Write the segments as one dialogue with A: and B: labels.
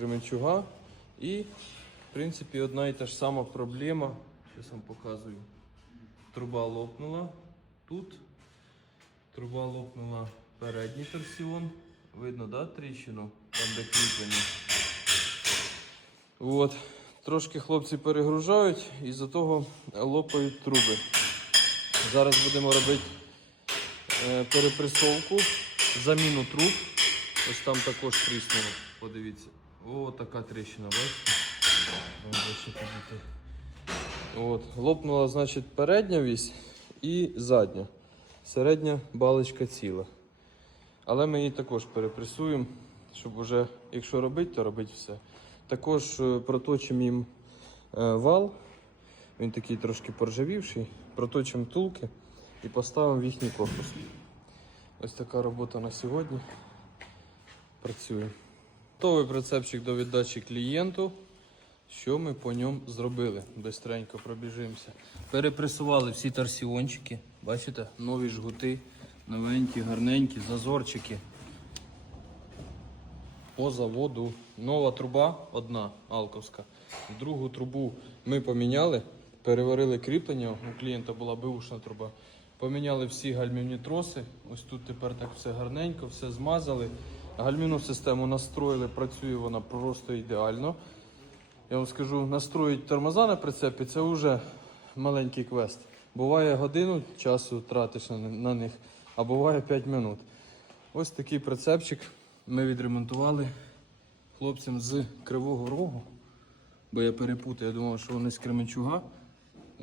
A: кременчуга. І, в принципі, одна і та ж сама проблема. Зараз вам показую. Труба лопнула тут. Труба лопнула передній торсіон. Видно, да, тріщину? Там де кріплення. От. Трошки хлопці перегружають і за того лопають труби. Зараз будемо робити е, перепресовку, заміну труб. Ось там також тріснуло. Подивіться. О, така тріщина, бачите? От, лопнула, значить, передня вісь і задня. Середня балочка ціла. Але ми її також перепресуємо, щоб уже, якщо робити, то робити все. Також е, проточимо їм е, вал. Він такий трошки поржавівший. Проточимо втулки і поставимо в їхній корпус. Ось така робота на сьогодні. Працює. Готовий прицепчик до віддачі клієнту. Що ми по ньому зробили? Бистренько пробіжимося. Перепресували всі торсіончики. Бачите? Нові жгути, новенькі, гарненькі, зазорчики. По заводу. Нова труба одна алковська. Другу трубу ми поміняли, переварили кріплення. У клієнта була бивушна труба. Поміняли всі гальмівні троси. Ось тут тепер так все гарненько, все змазали. Гальмівну систему настроїли, працює вона просто ідеально. Я вам скажу, настроїть тормоза на прицепі це вже маленький квест. Буває годину часу тратиш на, них, а буває 5 минут. Ось такий прицепчик ми відремонтували хлопцям з Кривого Рогу. Бо я перепутав, я думав, що вони з Кременчуга.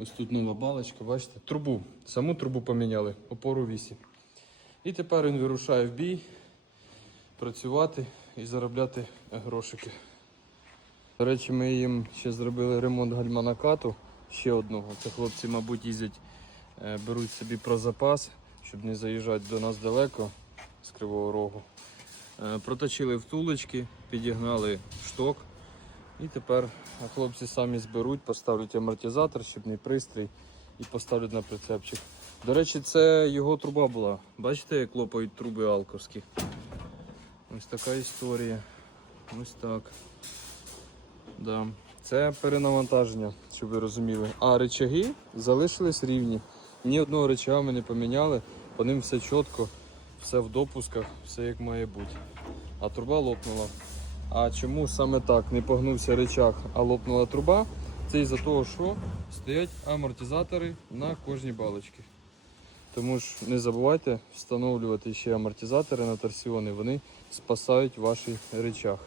A: Ось тут нова балочка, бачите? Трубу. Саму трубу поміняли, опору вісі. І тепер він вирушає в бій працювати і заробляти грошики. До речі, ми їм ще зробили ремонт гальманакату ще одного. Це хлопці, мабуть, їздять, е, беруть собі про запас, щоб не заїжджати до нас далеко з Кривого Рогу. Е, Проточили втулочки, підігнали шток. І тепер хлопці самі зберуть, поставлять амортизатор, щоб не пристрій, і поставлять на прицепчик. До речі, це його труба була. Бачите, як лопають труби алковські? Ось така історія. Ось так. Да. Це перенавантаження, щоб ви розуміли. А речаги залишились рівні. Ні одного речага ми не поміняли, по ним все чітко, все в допусках, все як має бути. А труба лопнула. А чому саме так не погнувся речах, а лопнула труба? Це із-за того, що стоять амортизатори на кожній балочці. Тому ж не забувайте встановлювати ще амортизатори на торсіони, вони спасають ваші речах.